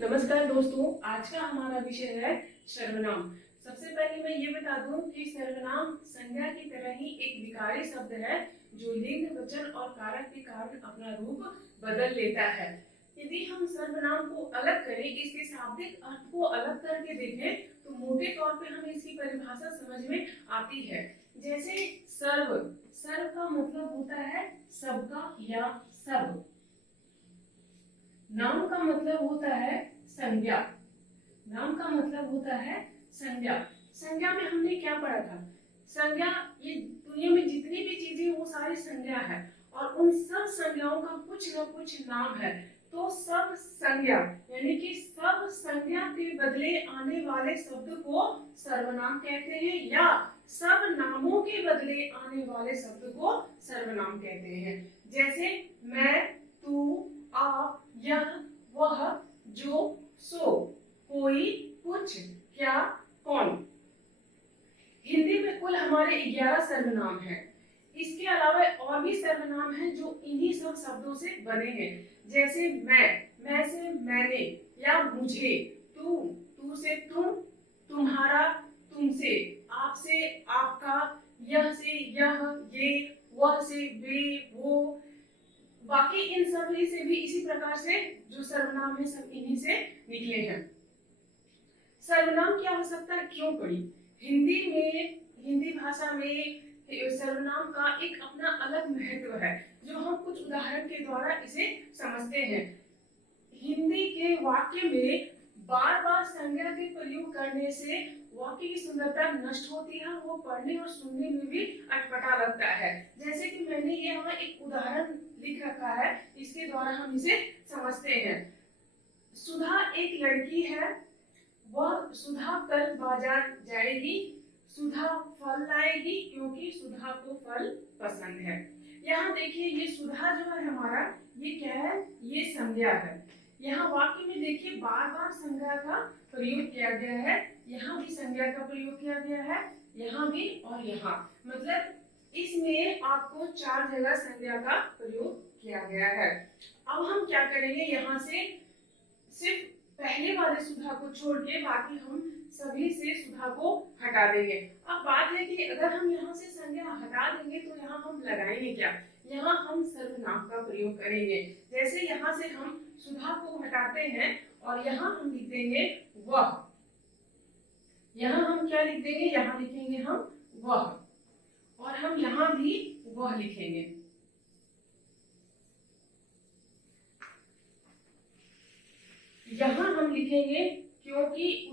नमस्कार दोस्तों, आज का हमारा विषय है सर्वनाम। सबसे पहले मैं ये बता दूं कि सर्वनाम संज्ञा की तरह ही एक विकारी शब्द है जो लिंग, वचन और कारक के कारण अपना रूप बदल लेता है। यदि हम सर्वनाम को अलग करें, इसके शाब्दिक अर्थ को अलग करके देखें तो मोटे तौर पे हमें इसकी परिभाषा समझ में आती है। जैसे सर्व, सर्व का मतलब होता है सबका या सब। नाम का मतलब होता है संज्ञा, नाम का मतलब होता है संज्ञा। संज्ञा में हमने क्या पढ़ा था? संज्ञा, ये दुनिया में जितनी भी चीजें वो सारी संज्ञा है और उन सब संज्ञाओं का कुछ न कुछ नाम है। तो सब संज्ञा यानी कि सब संज्ञा के बदले आने वाले शब्द को सर्वनाम कहते हैं, या सब नामों के बदले आने वाले शब्द को सर्वनाम कहते हैं। जैसे मैं, तू, आप, यह, वह, जो, सो, कोई, कुछ, क्या, कौन। हिंदी में कुल हमारे 11 सर्वनाम हैं। इसके अलावा और भी सर्वनाम हैं जो इन्हीं सब शब्दों से बने हैं। जैसे मैं से मैंने या मुझे, तू, तू से तुम, तुम्हारा, तुमसे, आप से आपका, यह से यह, ये, वह से वे, वो। बाकी इन सभी से भी इसी प्रकार से जो सर्वनाम है सब इन्हीं से निकले हैं। सर्वनाम की आवश्यकता क्यों पड़ी? हिंदी भाषा में सर्वनाम का एक अपना अलग महत्व है जो हम कुछ उदाहरण के द्वारा इसे समझते हैं। हिंदी के वाक्य में बार बार संज्ञा के प्रयोग करने से वाक्य की सुंदरता नष्ट होती है, वो पढ़ने और सुनने में भी अटपटा लगता है। जैसे कि मैंने ये यहाँ एक उदाहरण लिख रखा है, इसके द्वारा हम इसे समझते हैं। सुधा एक लड़की है, वह सुधा कल बाजार जाएगी। सुधा फल लाएगी क्योंकि सुधा को फल पसंद है। यहाँ देखिए, ये सुधा जो है हमारा, ये क्या है? ये संज्ञा है। यहाँ वाक्य में देखिए बार बार संज्ञा का प्रयोग किया गया है। यहाँ भी संज्ञा का प्रयोग किया गया है, यहाँ भी और यहाँ, मतलब इसमें आपको 4 जगह संज्ञा का प्रयोग किया गया है। अब हम क्या करेंगे, यहाँ से सिर्फ पहले वाले सुधा को छोड़ के बाकी हम सभी से सुधा को हटा देंगे। अब बात है कि अगर हम यहाँ से संज्ञा हटा देंगे तो यहाँ हम लगाएंगे क्या? यहाँ हम सर्वनाम का प्रयोग करेंगे। जैसे यहाँ से हम सुधा को हटाते हैं और यहाँ हम लिख देंगे वह। यहाँ हम क्या लिख देंगे? यहाँ लिखेंगे हम वह, और हम यहाँ भी वह लिखेंगे। यहाँ हम लिखेंगे क्योंकि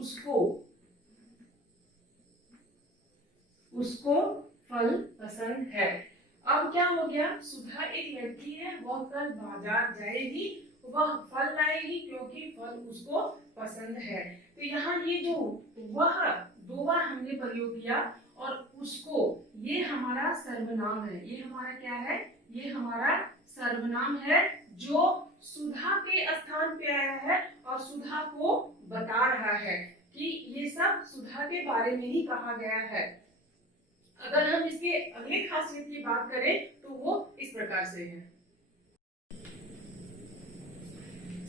उसको फल पसंद है। अब क्या हो गया? सुधा एक लड़की है, वह कल बाजार जाएगी, वह फल लाएगी क्योंकि फल उसको पसंद है। तो यहाँ ये जो वह 2 बार हमने प्रयोग किया और उसको, ये हमारा सर्वनाम है। ये हमारा क्या है? ये हमारा सर्वनाम है जो सुधा के स्थान पे आया है और सुधा को बता रहा है कि ये सब सुधा के बारे में ही कहा गया है। अगर हम इसके अगले खासियत की बात करें तो वो इस प्रकार से है।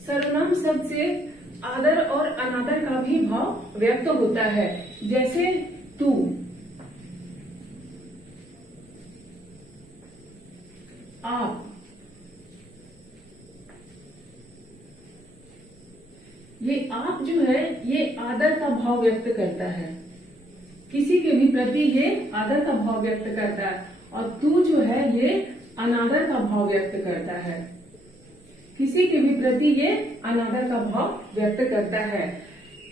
सर्वनाम शब्द से आदर और अनादर का भी भाव व्यक्त होता है। जैसे तू, आप, ये आप जो है ये आदर का भाव व्यक्त करता है, किसी के भी प्रति ये आदर का भाव व्यक्त करता है। और तू जो है ये अनादर का भाव व्यक्त करता है, किसी के भी प्रति ये अनादर का भाव व्यक्त करता है।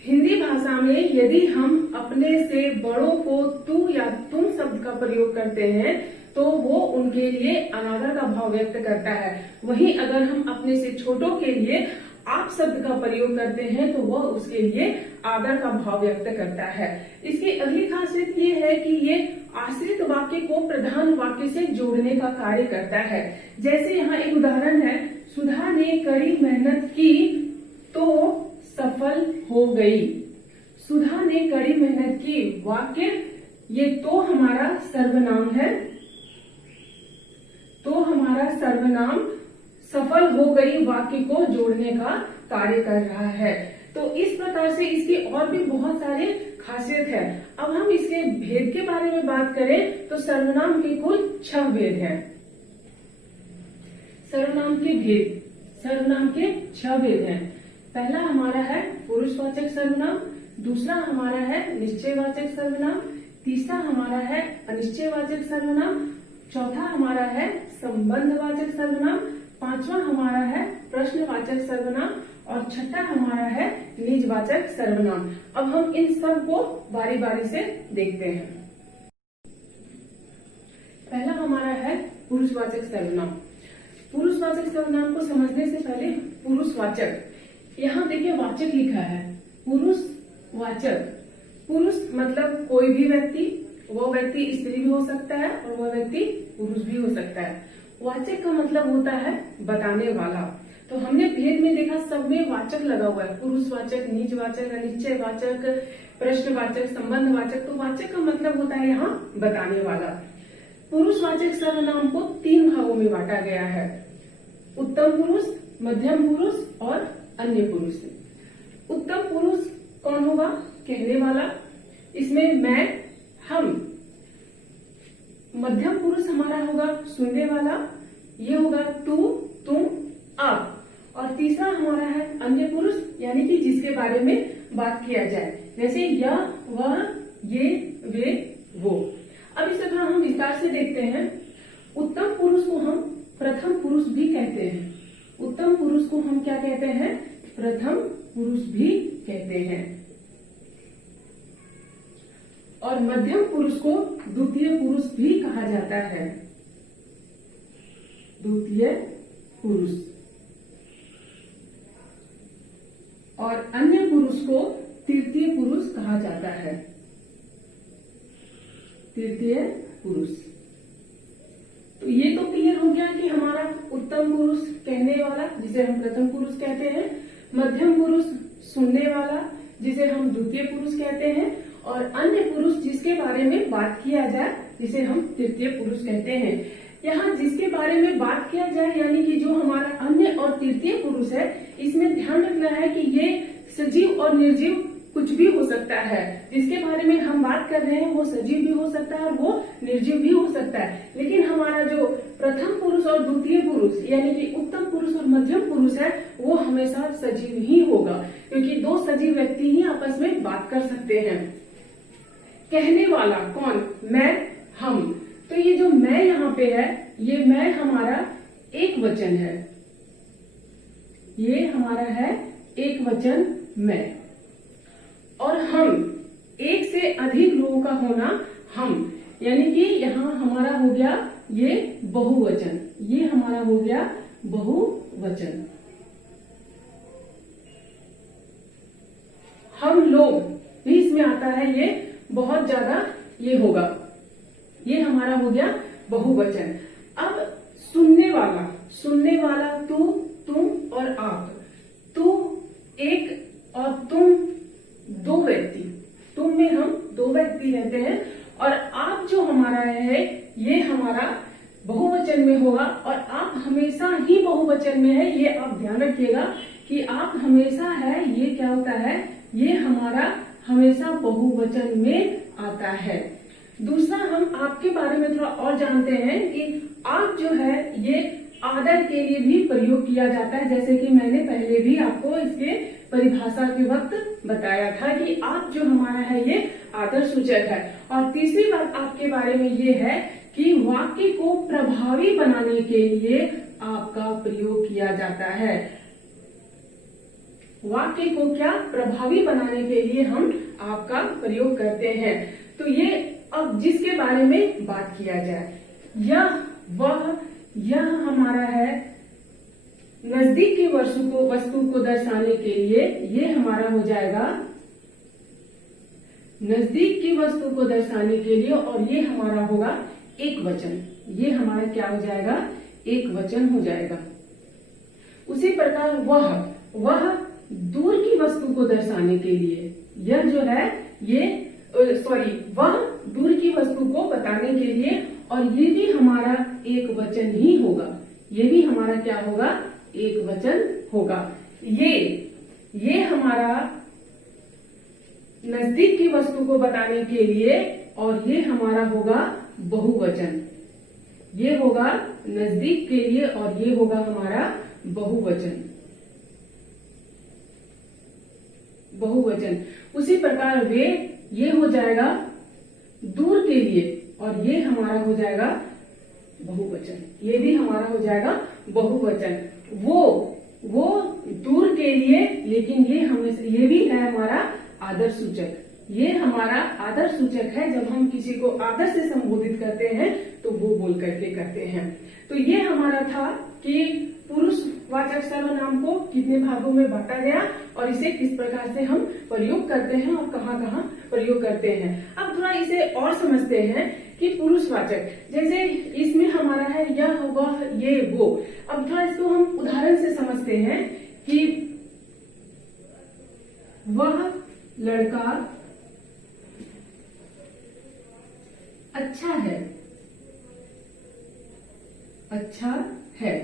हिंदी भाषा में यदि हम अपने से बड़ों को तू या तुम शब्द का प्रयोग करते हैं तो वो उनके लिए अनादर का भाव व्यक्त करता है। वहीं अगर हम अपने से छोटों के लिए आप शब्द का प्रयोग करते हैं तो वह उसके लिए आदर का भाव व्यक्त करता है। इसकी अगली खासियत ये है कि ये आश्रित वाक्य को प्रधान वाक्य से जोड़ने का कार्य करता है। जैसे यहाँ एक उदाहरण है, सुधा ने कड़ी मेहनत की तो सफल हो गई। सुधा ने कड़ी मेहनत की, वाक्य ये तो हमारा सर्वनाम है। तो हमारा सर्वनाम सफल हो गई वाक्य को जोड़ने का कार्य कर रहा है। तो इस प्रकार से इसके और भी बहुत सारे खासियत है। अब हम इसके भेद के बारे में बात करें तो सर्वनाम के कुल 6 भेद हैं। सर्वनाम के 6 भेद हैं। पहला हमारा है पुरुषवाचक सर्वनाम, दूसरा हमारा है निश्चयवाचक सर्वनाम, तीसरा हमारा है अनिश्चयवाचक सर्वनाम, चौथा हमारा है संबंधवाचक सर्वनाम, पांचवा हमारा है प्रश्नवाचक सर्वनाम और छठा हमारा है निजवाचक सर्वनाम। अब हम इन सब को बारी बारी से देखते हैं। पहला हमारा है पुरुषवाचक सर्वनाम। पुरुषवाचक सर्वनाम को समझने से पहले पुरुषवाचक, यहाँ देखिए वाचक लिखा है पुरुषवाचक। पुरुष मतलब कोई भी व्यक्ति, वो व्यक्ति स्त्री भी हो सकता है और वह व्यक्ति पुरुष भी हो सकता है। वाचक का मतलब होता है बताने वाला। तो हमने भेद में देखा सब में वाचक लगा हुआ है, पुरुषवाचक, निजवाचक, अनिश्चयवाचक, प्रश्नवाचक, संबंधवाचक। तो वाचक का मतलब होता है यहाँ बताने वाला। पुरुषवाचक सर्वनाम को 3 भागों में बांटा गया है, उत्तम पुरुष, मध्यम पुरुष और अन्य पुरुष। उत्तम पुरुष कौन होगा? कहने वाला, इसमें मैं, हम। मध्यम पुरुष हमारा होगा सुनने वाला, ये होगा तू, तुम, आप। और तीसरा हमारा है अन्य पुरुष, यानी कि जिसके बारे में बात किया जाए, जैसे यह, वह, ये, वे, वो। अब इसे थोड़ा हम विस्तार से देखते हैं। उत्तम पुरुष को हम प्रथम पुरुष भी कहते हैं। उत्तम पुरुष को हम क्या कहते हैं? प्रथम पुरुष भी कहते हैं। और मध्यम पुरुष को द्वितीय पुरुष भी कहा जाता है। द्वितीय पुरुष। और अन्य पुरुष को तृतीय पुरुष कहा जाता है। तृतीय पुरुष। तो ये तो क्लियर हो गया कि हमारा उत्तम पुरुष कहने वाला, जिसे हम प्रथम पुरुष कहते हैं, मध्यम पुरुष सुनने वाला, जिसे हम द्वितीय पुरुष कहते हैं, और अन्य पुरुष जिसके बारे में बात किया जाए, जिसे हम तृतीय पुरुष कहते हैं। यहाँ जिसके बारे में बात किया जाए, यानी कि जो हमारा अन्य और तृतीय पुरुष है, इसमें ध्यान रखना है कि ये सजीव और निर्जीव कुछ भी हो सकता है। जिसके बारे में हम बात कर रहे हैं वो सजीव भी हो सकता है और वो निर्जीव भी हो सकता है। लेकिन हमारा जो प्रथम पुरुष और द्वितीय पुरुष, यानी कि उत्तम पुरुष और मध्यम पुरुष है, वो हमेशा सजीव ही होगा, क्योंकि 2 सजीव व्यक्ति ही आपस में बात कर सकते हैं। कहने वाला कौन? मैं, हम। तो ये जो मैं यहाँ पे है, ये मैं हमारा एक वचन है। ये हमारा है एक वचन मैं। और हम, एक से अधिक लोगों का होना हम, यानी कि यहाँ हमारा हो गया ये बहुवचन। ये हमारा हो गया बहुवचन। हम लोग भी इसमें आता है, ये बहुत ज्यादा ये होगा, ये हमारा हो गया बहुवचन। अब सुनने वाला तू, तुम और आप। तू एक और तुम 2 व्यक्ति, तुम में हम 2 व्यक्ति रहते हैं, और आप जो हमारा है ये हमारा बहुवचन में होगा, और आप हमेशा ही बहुवचन में है। ये आप ध्यान रखिएगा कि आप हमेशा है, ये क्या होता है, ये हमारा हमेशा बहुवचन में आता है। दूसरा, हम आपके बारे में थोड़ा और जानते हैं कि आप जो है ये आदर के लिए भी प्रयोग किया जाता है, जैसे कि मैंने पहले भी आपको इसके परिभाषा के वक्त बताया था कि आप जो हमारा है ये आदर सूचक है। और तीसरी बात आपके बारे में ये है कि वाक्य को प्रभावी बनाने के लिए आपका प्रयोग किया जाता है। वाक्य को क्या प्रभावी बनाने के लिए हम आपका प्रयोग करते हैं। तो ये अब जिसके बारे में बात किया जाए, यह, वह, यह हमारा है नजदीक की वस्तु को दर्शाने के लिए, ये हमारा हो जाएगा नजदीक की वस्तु को दर्शाने के लिए, और ये हमारा होगा एक वचन। ये हमारा क्या हो जाएगा? एक वचन हो जाएगा। उसी प्रकार वह दूर की वस्तु को दर्शाने के लिए, यह जो है ये वह दूर की वस्तु को बताने के लिए, और ये भी हमारा एक वचन ही होगा। ये भी हमारा क्या होगा, एक वचन होगा। ये हमारा नजदीक की वस्तु को बताने के लिए, और ये हमारा होगा बहुवचन। ये होगा नजदीक के लिए और ये होगा हमारा बहुवचन। बहुवचन। उसी प्रकार वे, ये हो जाएगा दूर के लिए और ये हमारा हो जाएगा बहुवचन। ये भी हमारा हो जाएगा बहुवचन। वो दूर के लिए, लेकिन ये हमें, ये भी है हमारा आदर सूचक। ये हमारा आदर सूचक है। जब हम किसी को आदर से संबोधित करते हैं तो वो बोल करके करते हैं। तो ये हमारा था कि पुरुषवाचक सर्वनाम को कितने भागों में बांटा गया और इसे किस प्रकार से हम प्रयोग करते हैं और कहाँ कहाँ प्रयोग करते हैं। अब थोड़ा इसे और समझते हैं कि पुरुषवाचक, जैसे इसमें हमारा है यह, वह, ये, वो। अब थोड़ा इसको हम उदाहरण से समझते हैं कि वह लड़का अच्छा है। अच्छा है।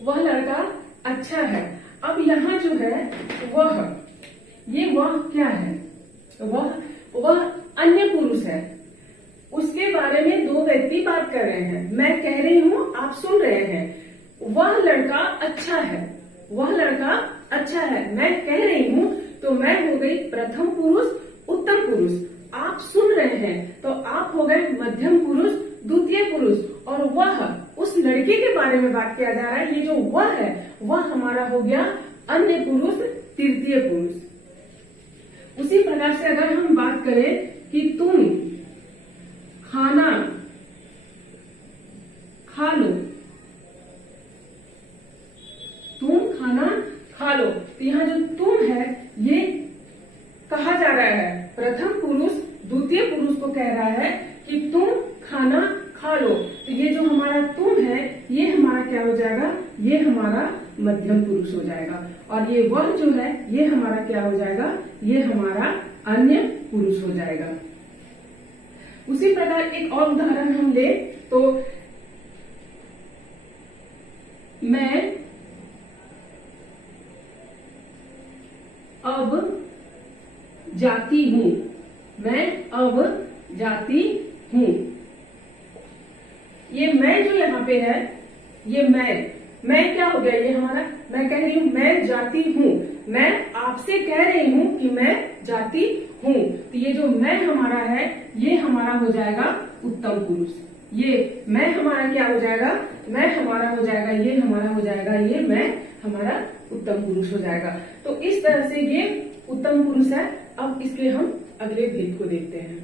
वह लड़का अच्छा है। अब यहाँ जो है वह, ये वह क्या है, वह अन्य पुरुष है। उसके बारे में दो व्यक्ति बात कर रहे हैं। मैं कह रही हूँ, आप सुन रहे हैं। वह लड़का अच्छा है। वह लड़का अच्छा है। मैं कह रही हूँ तो मैं हो गई प्रथम पुरुष, उत्तम पुरुष। आप सुन रहे हैं तो आप हो गए मध्यम पुरुष, द्वितीय पुरुष। और वह, उस लड़के के बारे में बात किया जा रहा है। ये जो वह है, वह हमारा हो गया अन्य पुरुष, तृतीय पुरुष। उसी प्रकार से अगर हम बात करें कि तुम खाना खा लो, तुम खाना खा लो, तो यहाँ जो तुम है ये कहा जा रहा है प्रथम पुरुष द्वितीय पुरुष को कह रहा है कि तुम खाना खा लो। तो ये जो हमारा तुम है, ये हमारा क्या हो जाएगा, ये हमारा मध्यम पुरुष हो जाएगा। और ये वह जो है, ये हमारा क्या हो जाएगा, ये हमारा अन्य पुरुष हो जाएगा। उसी प्रकार एक और उदाहरण हम ले तो मैं अब जाती हूँ। मैं अब जाती हूँ। ये मैं जो यहाँ पे है, ये मैं क्या हो गया, ये हमारा, मैं कह रही हूँ मैं जाती हूँ। मैं आपसे कह रही हूँ कि मैं जाती हूँ। तो ये जो मैं हमारा है, ये हमारा हो जाएगा उत्तम पुरुष। ये मैं हमारा क्या हो जाएगा, मैं हमारा हो जाएगा, ये हमारा हो जाएगा, ये मैं हमारा उत्तम पुरुष हो जाएगा। तो इस तरह से ये उत्तम पुरुष है। अब इसके हम अगले भेद को देखते हैं।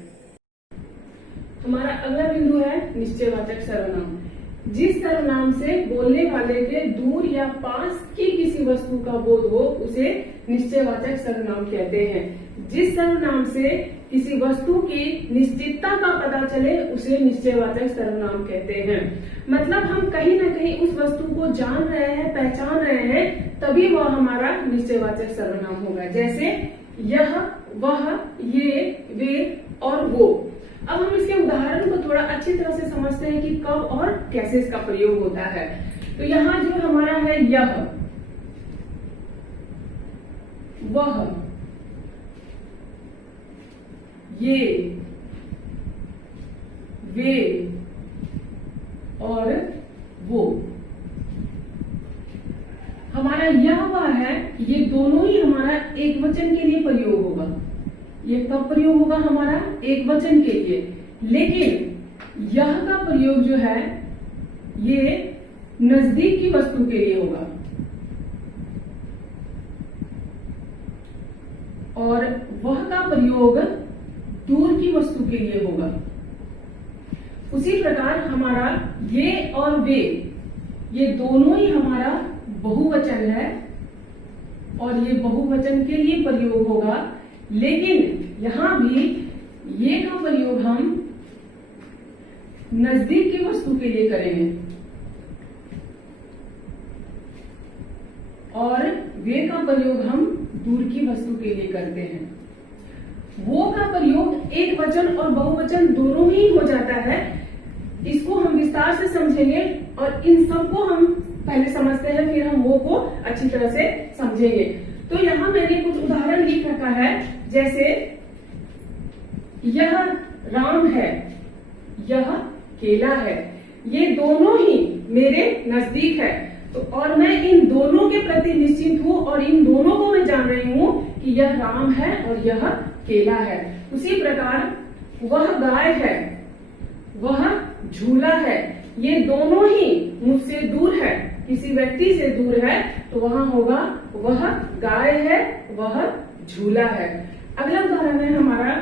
हमारा अगला बिंदु है निश्चयवाचक सर्वनाम। जिस सर्वनाम से बोलने वाले के दूर या पास की किसी वस्तु का बोध हो उसे निश्चयवाचक सर्वनाम कहते हैं। जिस सर्वनाम से किसी वस्तु की निश्चितता का पता चले उसे निश्चयवाचक सर्वनाम कहते हैं। मतलब हम कहीं ना कहीं उस वस्तु को जान रहे हैं, पहचान रहे हैं, तभी वह हमारा निश्चयवाचक सर्वनाम होगा। जैसे यह, वह, ये, वे और वो। अब हम इसके उदाहरण को थोड़ा अच्छी तरह से समझते हैं कि कब और कैसे इसका प्रयोग होता है। तो यहाँ जो हमारा है यह, वह, ये, वे और वो। हमारा यह वह है, ये दोनों ही हमारा एक वचन के लिए प्रयोग होगा। ये कब प्रयोग होगा, हमारा एक वचन के लिए। लेकिन यह का प्रयोग जो है ये नजदीक की वस्तु के लिए होगा और वह का प्रयोग दूर की वस्तु के लिए होगा। उसी प्रकार हमारा ये और वे, ये दोनों ही हमारा बहुवचन है और ये बहुवचन के लिए प्रयोग होगा। लेकिन यहां भी ये का प्रयोग हम नजदीक की वस्तु के लिए करेंगे और वे का प्रयोग हम दूर की वस्तु के लिए करते हैं। वो का प्रयोग एक वचन और बहुवचन दोनों ही हो जाता है। इसको हम विस्तार से समझेंगे और इन सबको हम पहले समझते हैं, फिर हम वो को अच्छी तरह से समझेंगे। तो यहाँ मैंने कुछ उदाहरण लिख रखा है, जैसे यह राम है, यह केला है, ये दोनों ही मेरे नजदीक है। तो और मैं इन दोनों के प्रति निश्चिंत हूँ और इन दोनों को मैं जान रही हूँ कि यह राम है और यह केला है। उसी प्रकार वह गाय है, वह झूला है, ये दोनों ही मुझसे दूर है, किसी व्यक्ति से दूर है तो वहां होगा वह गाय है, वह झूला है। अगला उदाहरण है हमारा,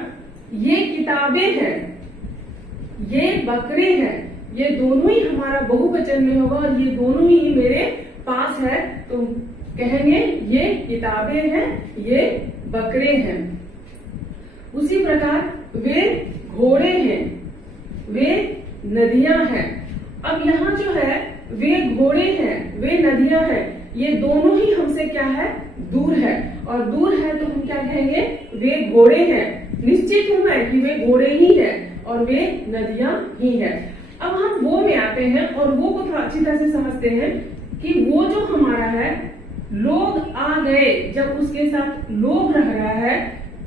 ये किताबें हैं, ये बकरे हैं, ये दोनों ही हमारा बहुवचन में होगा और ये दोनों ही मेरे पास है, तो कहेंगे ये किताबें हैं, ये बकरे हैं। उसी प्रकार वे घोड़े हैं, वे नदियां हैं। अब यहाँ जो है वे घोड़े हैं, वे नदियां हैं, ये दोनों ही हमसे क्या है, दूर है, और दूर है तो हम क्या कहेंगे, वे घोड़े हैं। निश्चित हूं मैं कि वे घोड़े ही है और वे नदियां ही है। अब हम वो में आते हैं और वो को थोड़ा अच्छी तरह से समझते हैं कि वो जो हमारा है, लोग आ गए, जब उसके साथ लोग रह रहा है,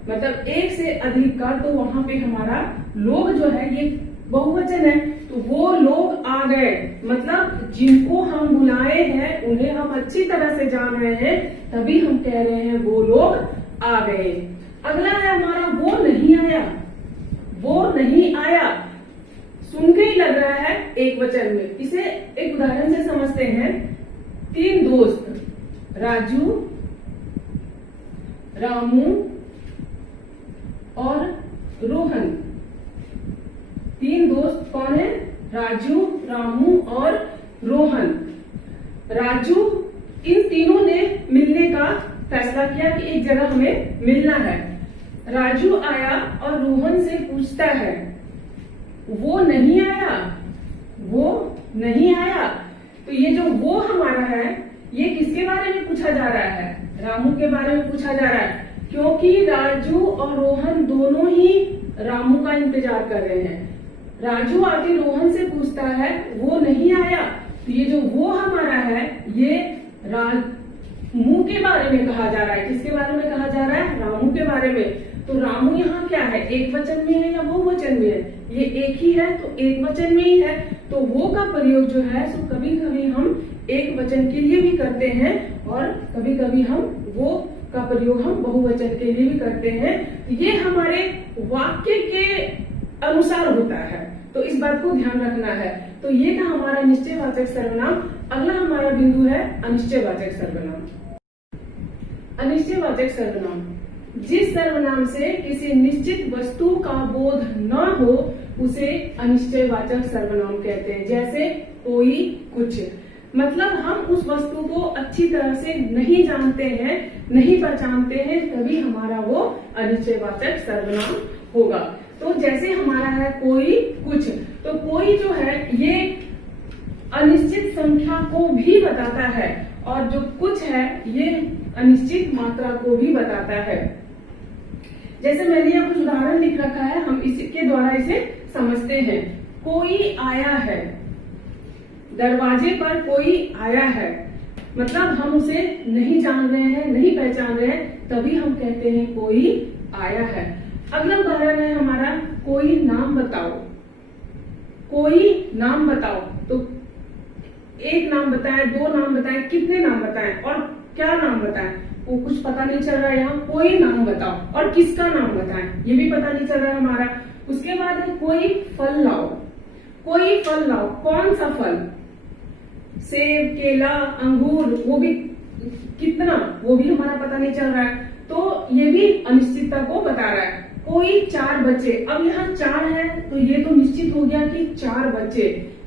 मतलब एक से अधिक का, तो वहां पे हमारा लोग जो है ये बहुवचन है, तो वो लोग आ गए, मतलब जिनको हम बुलाए हैं उन्हें हम अच्छी तरह से जान रहे हैं, तभी हम कह रहे हैं वो लोग आ गए। अगला है हमारा, वो नहीं आया, वो नहीं आया, सुन के ही लग रहा है एक वचन में। इसे एक उदाहरण से समझते हैं। 3 दोस्त, राजू, रामू और रोहन। 3 दोस्त कौन है, राजू, रामू और रोहन। राजू, इन तीनों ने मिलने का फैसला किया कि एक जगह हमें मिलना है। राजू आया और रोहन से पूछता है, वो नहीं आया, वो नहीं आया। तो ये जो वो हमारा है, ये किसके बारे में पूछा जा रहा है, रामू के बारे में पूछा जा रहा है, क्योंकि राजू और रोहन दोनों ही रामू का इंतजार कर रहे हैं। राजू आके रोहन से पूछता है, वो नहीं आया, तो ये जो वो हमारा है, ये रामू के बारे में कहा जा रहा है। किसके बारे में कहा जा रहा है, रामू के बारे में। तो रामू यहाँ क्या है, एक वचन में है या बहुवचन में है, ये एक ही है तो एक वचन में ही है। तो वो का प्रयोग जो है सो कभी कभी हम एक वचन के लिए भी करते हैं और कभी कभी हम वो का प्रयोग हम बहुवचन के लिए भी करते हैं। ये हमारे वाक्य के अनुसार होता है, तो इस बात को ध्यान रखना है। तो ये था हमारा निश्चयवाचक सर्वनाम। अगला हमारा बिंदु है अनिश्चयवाचक सर्वनाम। अनिश्चयवाचक सर्वनाम, जिस सर्वनाम से किसी निश्चित वस्तु का बोध न हो उसे अनिश्चयवाचक सर्वनाम कहते हैं। जैसे कोई, कुछ, मतलब हम उस वस्तु को अच्छी तरह से नहीं जानते हैं, नहीं पहचानते हैं, तभी हमारा वो अनिश्चयवाचक सर्वनाम होगा। तो जैसे हमारा है कोई, कुछ, तो कोई जो है ये अनिश्चित संख्या को भी बताता है और जो कुछ है ये अनिश्चित मात्रा को भी बताता है। जैसे मैंने यहाँ कुछ उदाहरण लिख रखा है, हम इसके द्वारा इसे समझते हैं। कोई आया है, दरवाजे पर कोई आया है, मतलब हम उसे नहीं जान रहे हैं, नहीं पहचान रहे हैं, तभी हम कहते हैं कोई आया है। अगला उदाहरण है हमारा, कोई नाम बताओ। कोई नाम बताओ, तो एक नाम बताएं, 2 नाम बताएं, कितने नाम बताएं और क्या नाम बताएं, वो कुछ पता नहीं चल रहा है। यहाँ कोई नाम बताओ और किसका नाम बताएं, ये भी पता नहीं चल रहा है हमारा। उसके बाद है कोई फल लाओ। कोई फल लाओ, कौन सा फल, सेब, केला, अंगूर, वो भी कितना, वो भी हमारा पता नहीं चल रहा है, तो ये भी अनिश्चितता को बता रहा है। कोई 4 बच्चे, अब यहाँ 4 है तो ये तो निश्चित हो गया कि 4 बच्चे,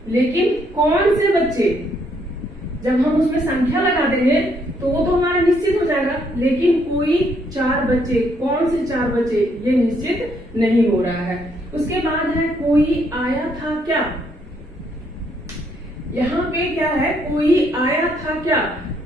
लेकिन कौन से बच्चे, जब हम उसमें संख्या लगा देंगे तो वो तो हमारा निश्चित हो जाएगा, लेकिन कोई 4 बच्चे, कौन से 4 बच्चे, ये निश्चित नहीं हो रहा है। उसके बाद है कोई आया था क्या। यहाँ पे क्या है, कोई आया था क्या,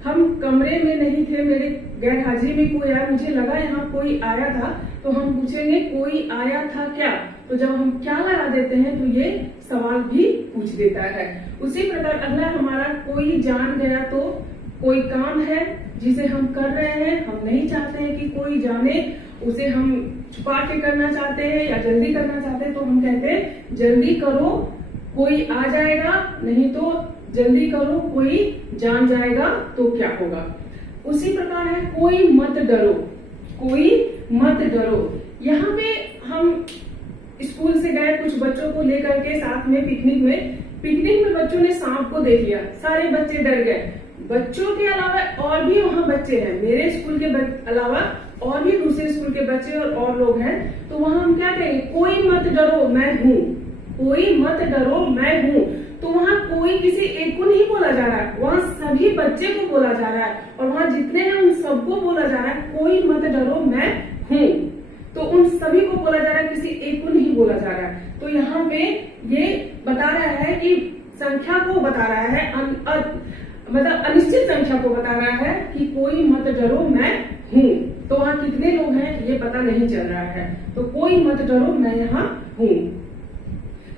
हम कमरे में नहीं थे, मेरे गैर हाजिरी में कोई आया, मुझे लगा यहाँ कोई आया था, तो हम पूछेंगे कोई आया था क्या। तो जब हम क्या लगा देते हैं तो ये सवाल भी पूछ देता है। उसी प्रकार अगला हमारा कोई जान गया, तो कोई काम है जिसे हम कर रहे हैं, हम नहीं चाहते हैं कि कोई जाने, उसे हम छुपा के करना चाहते हैं या जल्दी करना चाहते हैं, तो हम कहते हैं जल्दी करो कोई आ जाएगा, नहीं तो जल्दी करो कोई जान जाएगा तो क्या होगा। उसी प्रकार है कोई मत डरो, कोई मत डरो। यहाँ पे हम स्कूल से गए कुछ बच्चों को लेकर के साथ में पिकनिक में बच्चों ने सांप को देख लिया, सारे बच्चे डर गए। बच्चों के अलावा और भी वहाँ बच्चे हैं, मेरे स्कूल के अलावा और भी दूसरे स्कूल के बच्चे और लोग हैं, तो वहाँ हम क्या कहेंगे, कोई मत डरो मैं हूँ, कोई मत डरो मैं हूँ। तो वहाँ कोई किसी एक को नहीं बोला जा रहा है, वहाँ सभी बच्चे को बोला जा रहा है, और वहाँ जितने हैं उन सबको बोला जा रहा है कोई मत डरो मैं हूँ। तो उन सभी को बोला जा रहा है, किसी एक को नहीं बोला जा रहा है। तो यहाँ पे ये बता रहा है कि संख्या को बता रहा है, मतलब अनिश्चित संख्या को बता रहा है कि कोई मत डरो मैं हूँ। तो वहाँ कितने लोग हैं ये पता नहीं चल रहा है, तो कोई मत डरो मैं यहाँ हूँ।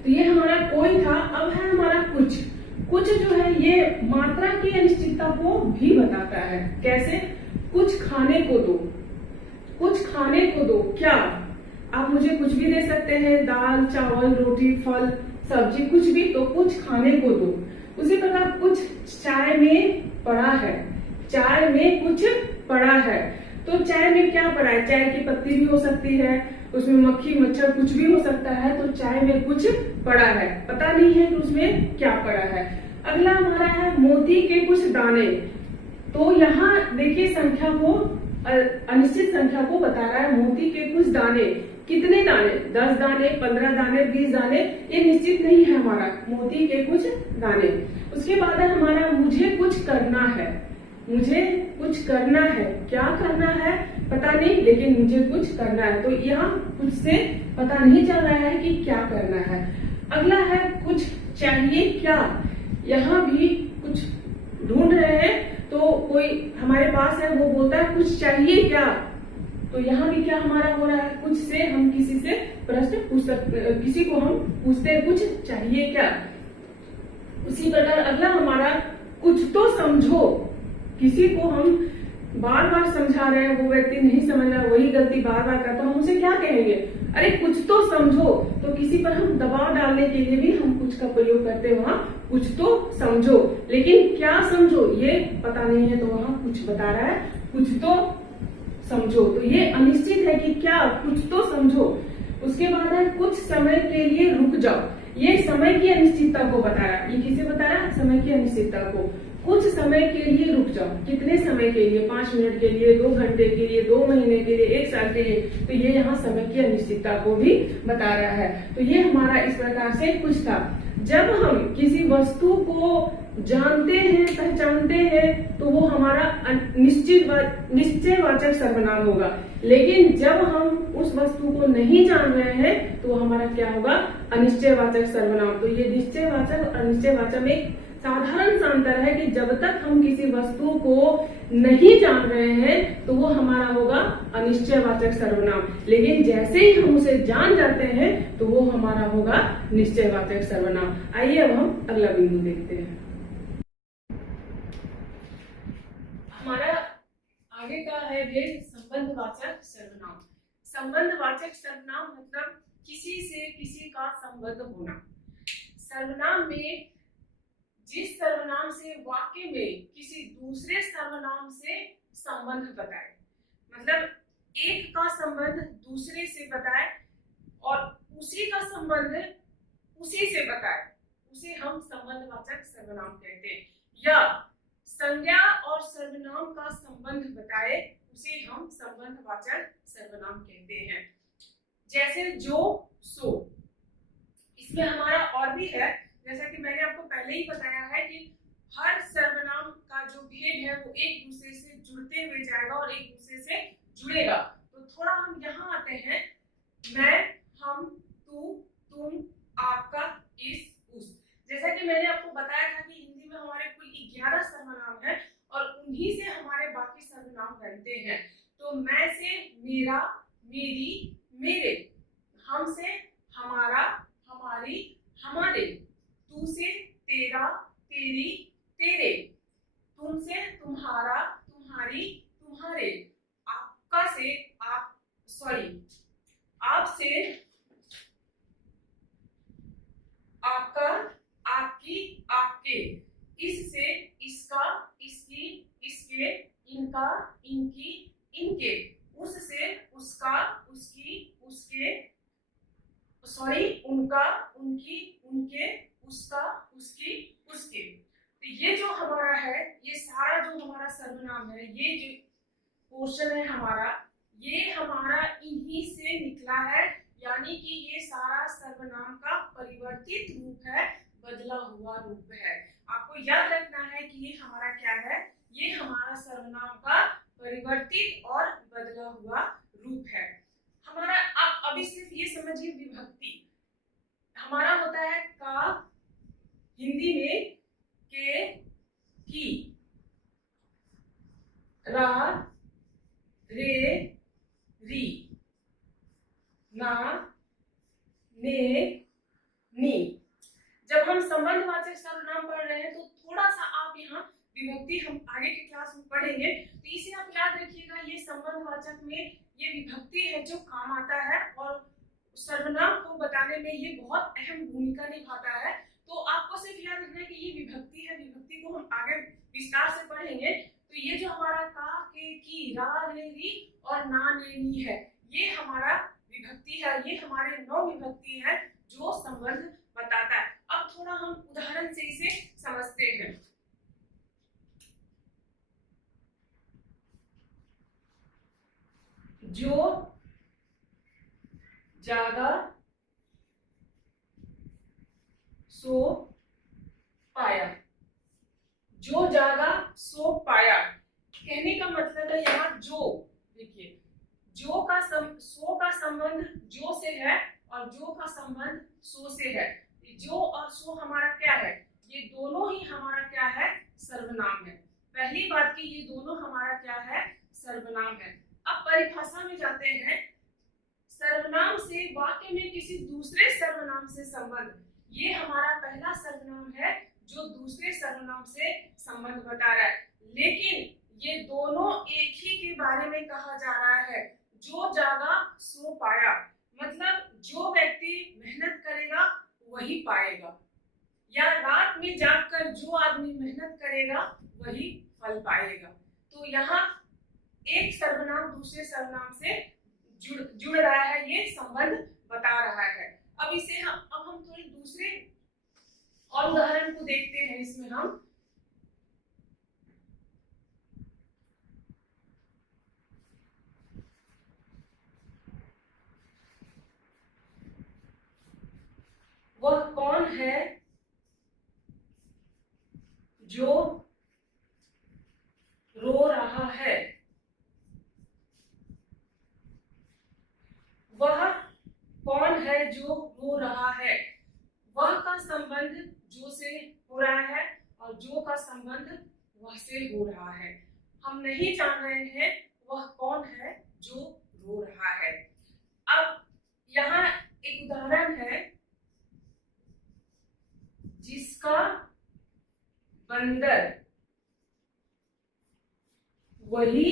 तो ये हमारा कोई था। अब है हमारा कुछ। कुछ जो है ये मात्रा की अनिश्चितता को भी बताता है। कैसे? कुछ खाने को दो, कुछ खाने को दो। क्या? आप मुझे कुछ भी दे सकते हैं, दाल चावल रोटी फल सब्जी कुछ भी, तो कुछ खाने को दो। उसी प्रकार कुछ चाय में पड़ा है, चाय में कुछ पड़ा है। तो चाय में क्या पड़ा है? चाय की पत्ती भी हो सकती है, उसमें मक्खी मच्छर कुछ भी हो सकता है, तो चाय में कुछ पड़ा है, पता नहीं है कि उसमें क्या पड़ा है। अगला हमारा है मोती के कुछ दाने। तो यहाँ देखिए संख्या को, अनिश्चित संख्या को बता रहा है। मोती के कुछ दाने, कितने दाने? 10 दाने, 15 दाने, 20 दाने, ये निश्चित नहीं है हमारा। मोती के कुछ दाने। उसके बाद है हमारा मुझे कुछ करना है, मुझे कुछ करना है। क्या करना है पता नहीं, लेकिन मुझे कुछ करना है। तो यहाँ कुछ से पता नहीं चल रहा है कि क्या करना है। अगला है कुछ चाहिए क्या। यहाँ भी कुछ ढूंढ रहे हैं, तो कोई हमारे पास है वो बोलता है कुछ चाहिए क्या। तो यहाँ भी क्या हमारा हो रहा है, कुछ से हम किसी से प्रश्न पूछ सकते, किसी को हम पूछते हैं कुछ चाहिए क्या। उसी प्रकार अगला हमारा कुछ तो समझो। किसी को हम बार बार समझा रहे हैं, वो व्यक्ति नहीं समझ रहा, वही गलती बार बार करता, हम उसे क्या कहेंगे, अरे कुछ तो समझो। तो किसी पर हम दबाव डालने के लिए भी हम कुछ का प्रयोग करते हैं, वहाँ कुछ तो समझो। लेकिन क्या समझो ये पता नहीं है, तो वहाँ कुछ बता रहा है कुछ तो समझो। तो ये अनिश्चित है कि क्या, कुछ तो समझो। उसके बाद है कुछ समय के लिए रुक जाओ। ये समय की अनिश्चितता को बता रहा है। ये किसे बता रहा है? समय की अनिश्चितता को। कुछ समय के लिए रुक जाओ। कितने समय के लिए? 5 मिनट के लिए, 2 घंटे के लिए, 2 महीने के लिए, 1 साल के लिए। तो ये यहाँ समय की अनिश्चितता को भी बता रहा है। तो ये हमारा इस प्रकार से कुछ था। जब हम किसी वस्तु को जानते हैं, पहचानते हैं, तो वो हमारा निश्चयवाचक सर्वनाम होगा। लेकिन जब हम उस वस्तु को नहीं जान रहे हैं, तो वो हमारा क्या होगा? अनिश्चयवाचक सर्वनाम। तो ये निश्चयवाचक और अनिश्चयवाचक में साधारण सा अंतर है कि जब तक हम किसी वस्तु को नहीं जान रहे हैं, तो वो हमारा होगा अनिश्चयवाचक सर्वनाम। लेकिन जैसे ही हम उसे जान जाते हैं, तो वो हमारा होगा निश्चयवाचक सर्वनाम। आइए अब हम अगला बिंदु देखते हैं। हमारा आगे का है ये संबंधवाचक सर्वनाम। संबंधवाचक सर्वनाम मतलब किसी से किसी का संबंध होना। सर्वनाम में जिस सर्वनाम से वाक्य में किसी दूसरे सर्वनाम से संबंध बताए, मतलब एक का संबंध दूसरे से बताए और उसी का संबंध उसी से बताए, उसे हम संबंधवाचक सर्वनाम कहते हैं। या संज्ञा और सर्वनाम का संबंध बताए, उसे हम संबंधवाचक सर्वनाम कहते हैं। जैसे जो, सो। इसमें हमारा और भी है, जैसा कि मैंने आपको पहले ही बताया है कि हर सर्वनाम का जो भेद है वो एक दूसरे से जुड़ते हुए जाएगा और एक दूसरे से जुड़ेगा। तो थोड़ा हम यहाँ आते हैं। मैं, हम, तू, तुम, आपका, इस, उस। जैसा कि मैंने आपको बताया था कि हिंदी में हमारे कुल 11 सर्वनाम है और उन्हीं से हमारे बाकी सर्वनाम बनते हैं। तो मैं से मेरा, मेरी, मेरे, हम से हमारा, हमारी, हमारे, तू से तेरा, तेरी, तेरे, तुम से तुम्हारा, तुम्हारी, तुम्हारे, आपका से आप, सॉरी, आप से आपका, आपकी, आपके, इससे इसका, इसकी, इसके, इनका, इनकी, इनके, उससे उसका, उसकी, उसके, सॉरी, उनका, उनकी, उनके, उसका, उसकी, उसके। तो ये जो हमारा है, ये सारा जो हमारा सर्वनाम है, ये जो पोर्शन है हमारा, ये हमारा इन्हीं से निकला है। यानी कि ये सारा सर्वनाम का परिवर्तित रूप है, बदला हुआ रूप है। आपको याद रखना है कि ये हमारा क्या है, ये हमारा सर्वनाम का परिवर्तित और बदला हुआ रूप है हमारा। आप अभी सिर्फ ये समझिए, विभक्ति हमारा होता है का, हिंदी में के, की, रा, रे, री, ना, ने, नी। जब हम संबंधवाचक सर्वनाम पढ़ रहे हैं तो थोड़ा सा आप यहाँ विभक्ति हम आगे की क्लास में पढ़ेंगे, तो इसे आप याद रखिएगा। ये संबंधवाचक में ये विभक्ति है जो काम आता है और सर्वनाम को बताने में ये बहुत अहम भूमिका निभाता है। तो आपको सिर्फ याद रखना है कि ये विभक्ति है, विभक्ति को हम आगे विस्तार से पढ़ेंगे। तो ये जो हमारा का, के, की, रा, रे, री और ना, ने, नी है, ये हमारा विभक्ति है। ये हमारे 9 विभक्ति है जो संबंध बताता है। अब थोड़ा हम उदाहरण से इसे समझते हैं। जो जागा सो पाया, जो जागा सो पाया, कहने का मतलब है यहाँ जो, देखिए जो का सो का संबंध जो से है और जो का संबंध सो से है। जो और सो हमारा क्या है, ये दोनों ही हमारा क्या है, सर्वनाम है। पहली बात की ये दोनों हमारा क्या है, सर्वनाम है। अब परिभाषा में जाते हैं। सर्वनाम से वाक्य में किसी दूसरे सर्वनाम से संबंध, ये हमारा पहला सर्वनाम है जो दूसरे सर्वनाम से संबंध बता रहा है। लेकिन ये दोनों एक ही के बारे में कहा जा रहा है। जो जागा सो पाया, मतलब जो व्यक्ति मेहनत करेगा वही पाएगा, या रात में जागकर जो आदमी मेहनत करेगा वही फल पाएगा। तो यहाँ एक सर्वनाम दूसरे सर्वनाम से जुड़ रहा है, ये संबंध बता रहा है। अब इसे हम थोड़े दूसरे और उदाहरण को देखते हैं। इसमें हम वह कौन है जो रो रहा है, वह कौन है जो रो रहा है। वह का संबंध जो से हो रहा है और जो का संबंध वह से हो रहा है। हम नहीं जान रहे हैं वह कौन है जो रो रहा है। अब यहाँ एक उदाहरण है, जिसका बंदर वही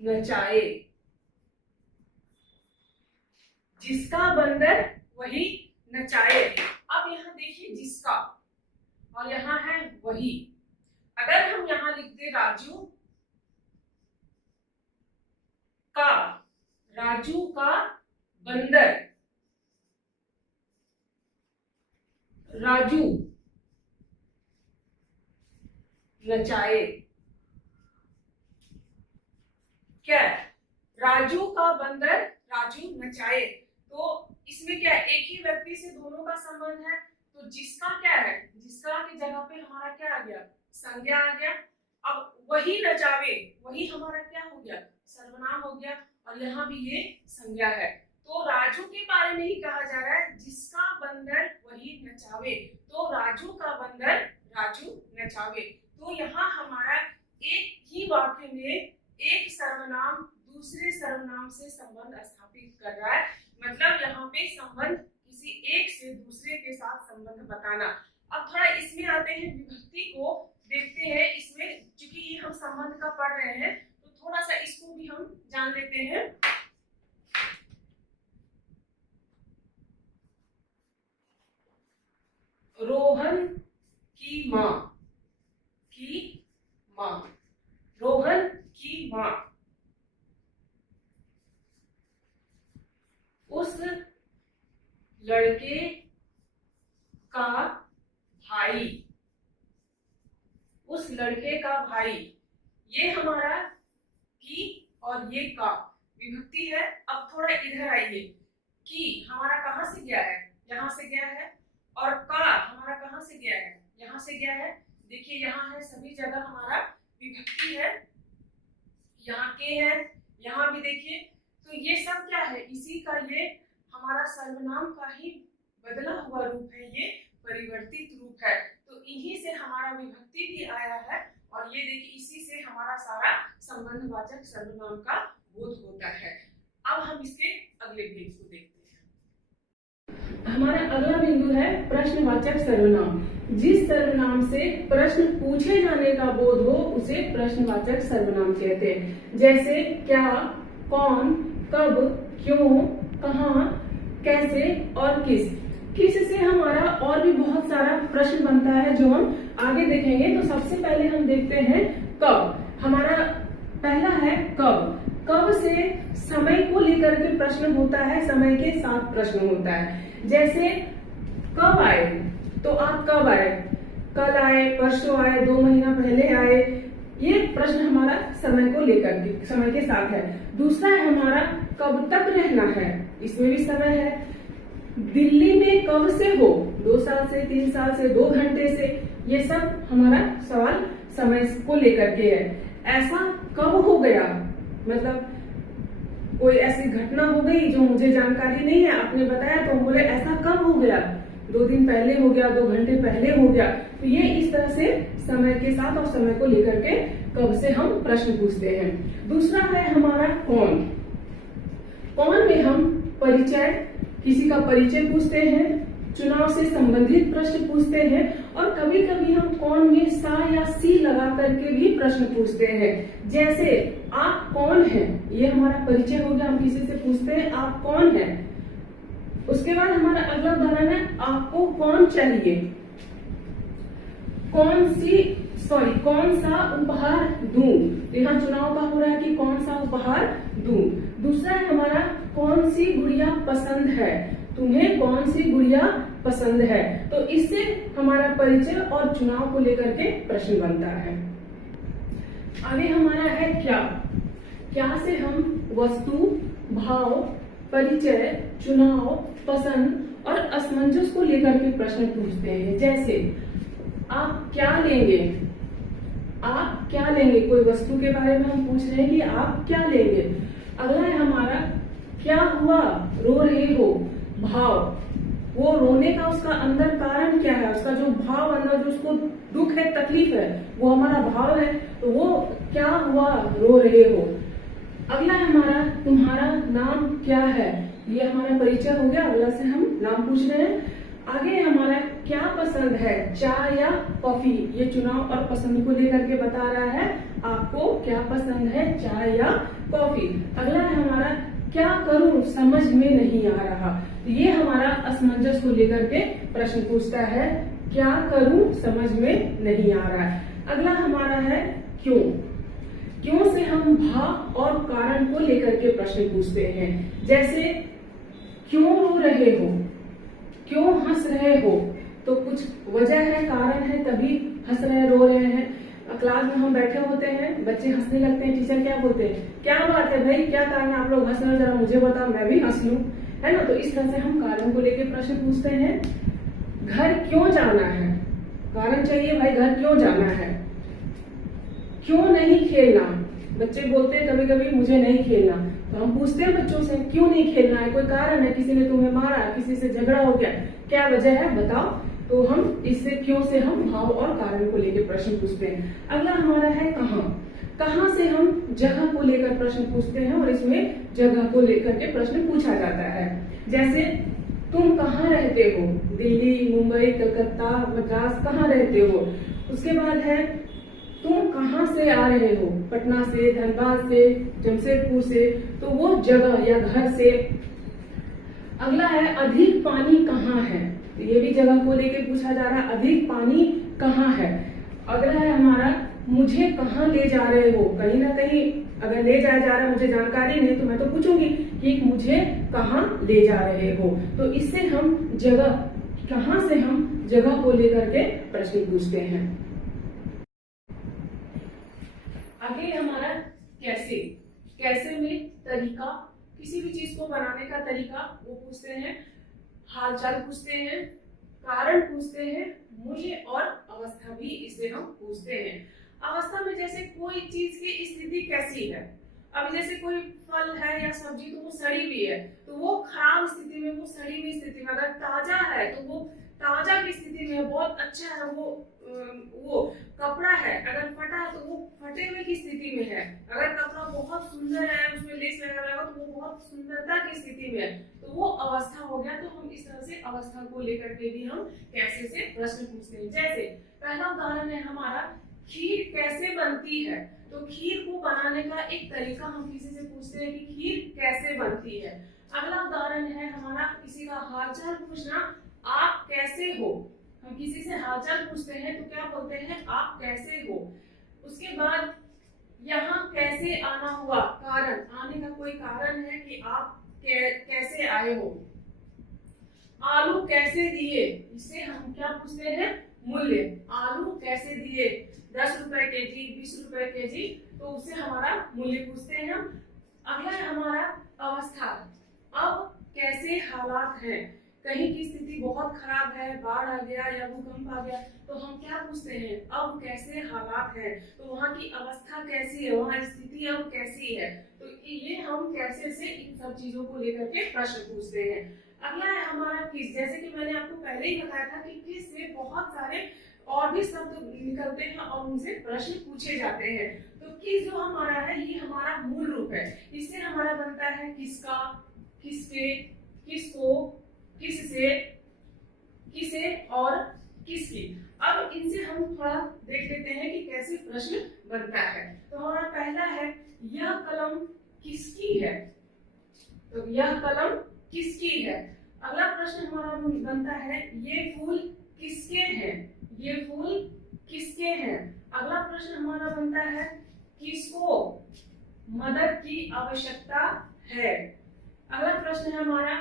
नचाए, जिसका बंदर वही नचाए। अब यहाँ देखिए जिसका और यहाँ है वही। अगर हम यहाँ लिखते राजू का, राजू का बंदर, राजू नचाए, क्या राजू का बंदर राजू नचाए। तो इसमें क्या एक ही व्यक्ति से दोनों का संबंध है। तो जिसका क्या है, जिसका की जगह पे हमारा क्या आ गया, संज्ञा आ गया। अब वही नचावे, वही हमारा क्या हो गया, सर्वनाम हो गया, और यहाँ भी ये संज्ञा है। तो राजू के बारे में ही कहा जा रहा है, जिसका बंदर वही नचावे। तो राजू का बंदर राजू नचावे। तो यहाँ हमारा एक ही वाक्य में एक सर्वनाम दूसरे सर्वनाम से संबंध स्थापित कर रहा है, मतलब यहाँ पे संबंध किसी एक से दूसरे के साथ संबंध बताना। अब थोड़ा इसमें आते हैं, विभक्ति को देखते हैं। इसमें चूंकि ये हम संबंध का पढ़ रहे हैं तो थोड़ा सा इसको भी हम जान लेते हैं। रोहन की माँ, रोहन की माँ, उस लड़के का भाई, उस लड़के का भाई। ये हमारा की और ये का विभक्ति है। अब थोड़ा इधर आइए, की हमारा कहाँ से गया है, यहाँ से गया है, और का हमारा कहाँ से गया है, यहाँ से गया है। देखिए यहाँ है, सभी जगह हमारा विभक्ति है, यहाँ के है, यहाँ भी देखिए। तो ये सब क्या है, इसी का ये हमारा सर्वनाम का ही बदला हुआ रूप है, ये परिवर्तित रूप है। तो इन्हीं से हमारा विभक्ति भी आया है, और ये देखिए इसी से हमारा सारा संबंधवाचक सर्वनाम का बोध होता है। अब हम इसके अगले भेद को देखते हैं। हमारा अगला बिंदु है प्रश्नवाचक सर्वनाम। जिस सर्वनाम से प्रश्न पूछे जाने का बोध हो उसे प्रश्नवाचक सर्वनाम कहते हैं। जैसे क्या, कौन, कब, क्यों, कहाँ, कैसे और किस। किस से हमारा और भी बहुत सारा प्रश्न बनता है जो हम आगे देखेंगे। तो सबसे पहले हम देखते हैं कब। हमारा पहला है कब। कब से समय को लेकर के प्रश्न होता है, समय के साथ प्रश्न होता है। जैसे कब आए, तो आप कब आए, कल आए, परसों आए, 2 महीना पहले आए। ये प्रश्न हमारा समय को लेकर के, समय के साथ है। दूसरा है हमारा कब तक रहना है, इसमें भी समय है। दिल्ली में कब से हो, 2 साल से, 3 साल से, 2 घंटे से। ये सब हमारा सवाल समय को लेकर के है। ऐसा कब हो गया, मतलब कोई ऐसी घटना हो गई जो मुझे जानकारी नहीं है, आपने बताया तो बोले ऐसा कब हो गया, 2 दिन पहले हो गया, 2 घंटे पहले हो गया। तो ये इस तरह से समय के साथ और समय को लेकर के कब से हम प्रश्न पूछते हैं। दूसरा है हमारा कौन। कौन में हम परिचय, किसी का परिचय पूछते हैं, चुनाव से संबंधित प्रश्न पूछते हैं, और कभी कभी हम कौन में सा या सी लगा करके भी प्रश्न पूछते हैं। जैसे आप कौन हैं, ये हमारा परिचय हो गया, हम किसी से पूछते हैं आप कौन हैं। उसके बाद हमारा अगला उदाहरण है आपको कौन चाहिए, कौन सा उपहार दूं। यहाँ चुनाव का हो रहा है कि कौन सा उपहार दूं। दूसरा है हमारा कौन सी गुड़िया पसंद है, तुम्हें कौन सी गुड़िया पसंद है। तो इससे हमारा परिचय और चुनाव को लेकर के प्रश्न बनता है। आगे हमारा है क्या। क्या से हम वस्तु, भाव, परिचय, चुनाव, पसंद और असमंजस को लेकर के प्रश्न पूछते हैं। जैसे आप क्या लेंगे, आप क्या लेंगे, कोई वस्तु के बारे में हम पूछ रहे हैं कि आप क्या लेंगे। अगला है हमारा क्या हुआ, रो रहे हो, भाव, वो रोने का उसका अंदर कारण क्या है, उसका जो भाव अंदर जो उसको दुख है, तकलीफ है, वो हमारा भाव है, तो वो क्या हुआ, रो रहे हो। अगला है हमारा तुम्हारा नाम क्या है, ये हमारा परिचय हो गया, अगला से हम नाम पूछ रहे हैं। आगे हमारा क्या पसंद है, चाय या कॉफी, ये चुनाव और पसंद को लेकर के बता रहा है आपको क्या पसंद है, चाय या कॉफी। अगला है हमारा क्या करूं, समझ में नहीं आ रहा, तो ये हमारा असमंजस को लेकर के प्रश्न पूछता है, क्या करूं समझ में नहीं आ रहा है। अगला हमारा है क्यों। क्यों से हम भाव और कारण को लेकर के प्रश्न पूछते हैं। जैसे क्यों रो रहे हो, क्यों हंस रहे हो, तो कुछ वजह है, कारण है, तभी हंस रहे रो रहे हैं। क्लास में हम बैठे होते हैं, बच्चे हंसने लगते हैं, टीचर क्या बोलते हैं, क्या बात है भाई, क्या कारण है, आप लोग हंस रहे हो, जरा मुझे बताओ मैं भी हंस लूं, है ना। तो इस तरह से हम कारण को लेकर प्रश्न पूछते हैं। घर क्यों जाना है, कारण चाहिए भाई, घर क्यों जाना है। क्यों नहीं खेलना, बच्चे बोलते हैं कभी कभी मुझे नहीं खेलना, तो हम पूछते हैं बच्चों से क्यों नहीं खेलना है, कोई कारण है, किसी ने तुम्हें मारा, किसी से झगड़ा हो गया, क्या वजह है बताओ। तो हम इससे क्यों से हम भाव और कारण को लेकर प्रश्न पूछते हैं। अगला हमारा है कहाँ। कहाँ से हम जगह को लेकर प्रश्न पूछते हैं और इसमें जगह को लेकर के प्रश्न पूछा जाता है। जैसे तुम कहाँ रहते हो, दिल्ली, मुंबई, कलकत्ता, मद्रास, कहाँ रहते हो। उसके बाद है तुम कहाँ से आ रहे हो, पटना से, धनबाद से, जमशेदपुर से, तो वो जगह या घर से। अगला है अधिक पानी कहाँ है, तो ये भी जगह को लेकर पूछा जा रहा है, अधिक पानी कहाँ है। अगला है हमारा मुझे कहाँ ले जा रहे हो, कहीं ना कहीं अगर ले जाया जा रहा है, मुझे जानकारी नहीं तो मैं तो पूछूंगी कि मुझे कहाँ ले जा रहे हो। तो इससे हम जगह, कहाँ से हम जगह को लेकर के प्रश्न पूछते हैं। आगे हमारा कैसे। कैसे में तरीका, किसी भी चीज को बनाने का तरीका वो पूछते हैं, हालचाल पूछते हैं, कारण पूछते हैं, मूल्य और अवस्था भी इसे हम पूछते हैं। अवस्था में जैसे कोई चीज की स्थिति कैसी है, अब जैसे कोई फल है या सब्जी तो वो सड़ी हुई है, तो वो खराब स्थिति में, वो सड़ी हुई स्थिति में। अगर ताजा है तो वो ताजा की स्थिति में, बहुत अच्छा है। वो कपड़ा है, अगर फटा है तो वो फटे हुए की स्थिति में है। अगर कपड़ा बहुत सुंदर है, उसमें लेस लगा हुआ है, तो वो बहुत सुंदरता की स्थिति में है, तो वो अवस्था हो गया। तो हम इस तरह से अवस्था को लेकर के भी हम कैसे से प्रश्न पूछते हैं। जैसे पहला उदाहरण है हमारा, खीर कैसे बनती है। तो खीर को बनाने का एक तरीका हम किसी से पूछते हैं कि खीर कैसे बनती है। अगला उदाहरण है हमारा, किसी का हालचाल पूछना, आप कैसे हो। हम किसी से हालचाल पूछते हैं तो क्या बोलते हैं, आप कैसे हो। उसके बाद यहाँ कैसे आना हुआ, कारण, आने का कोई कारण है कि आप कैसे आए हो। आलू कैसे दिए, इससे हम क्या पूछते हैं, मूल्य। आलू कैसे दिए, 10 रुपए केजी, 20 रुपए केजी, तो उससे हमारा मूल्य पूछते हैं हम। अगला है हमारा अवस्था, अब कैसे हालात हैं। कहीं की स्थिति बहुत खराब है, बाढ़ आ गया या भूकंप आ गया, तो हम क्या पूछते हैं, अब कैसे हालात हैं, तो वहाँ की अवस्था कैसी है, वहाँ स्थिति अब कैसी है। तो ये हम कैसे से इन सब चीजों को लेकर के प्रश्न पूछते हैं। अगला है हमारा किस। जैसे कि मैंने आपको पहले ही बताया था कि किस से बहुत सारे और भी शब्द निकलते हैं और उनसे प्रश्न पूछे जाते हैं। तो किस जो हमारा है, ये हमारा मूल रूप है। इससे हमारा बनता है किसका, किसके, किसको, किससे, किसे और किसकी। अब इनसे हम थोड़ा देख लेते हैं कि कैसे प्रश्न बनता है। तो हमारा पहला है, यह कलम किसकी है। तो यह कलम किसकी है। अगला प्रश्न हमारा बनता है, ये फूल किसके हैं। ये फूल किसके हैं। अगला प्रश्न हमारा बनता है, किसको मदद की आवश्यकता है। अगला प्रश्न है हमारा,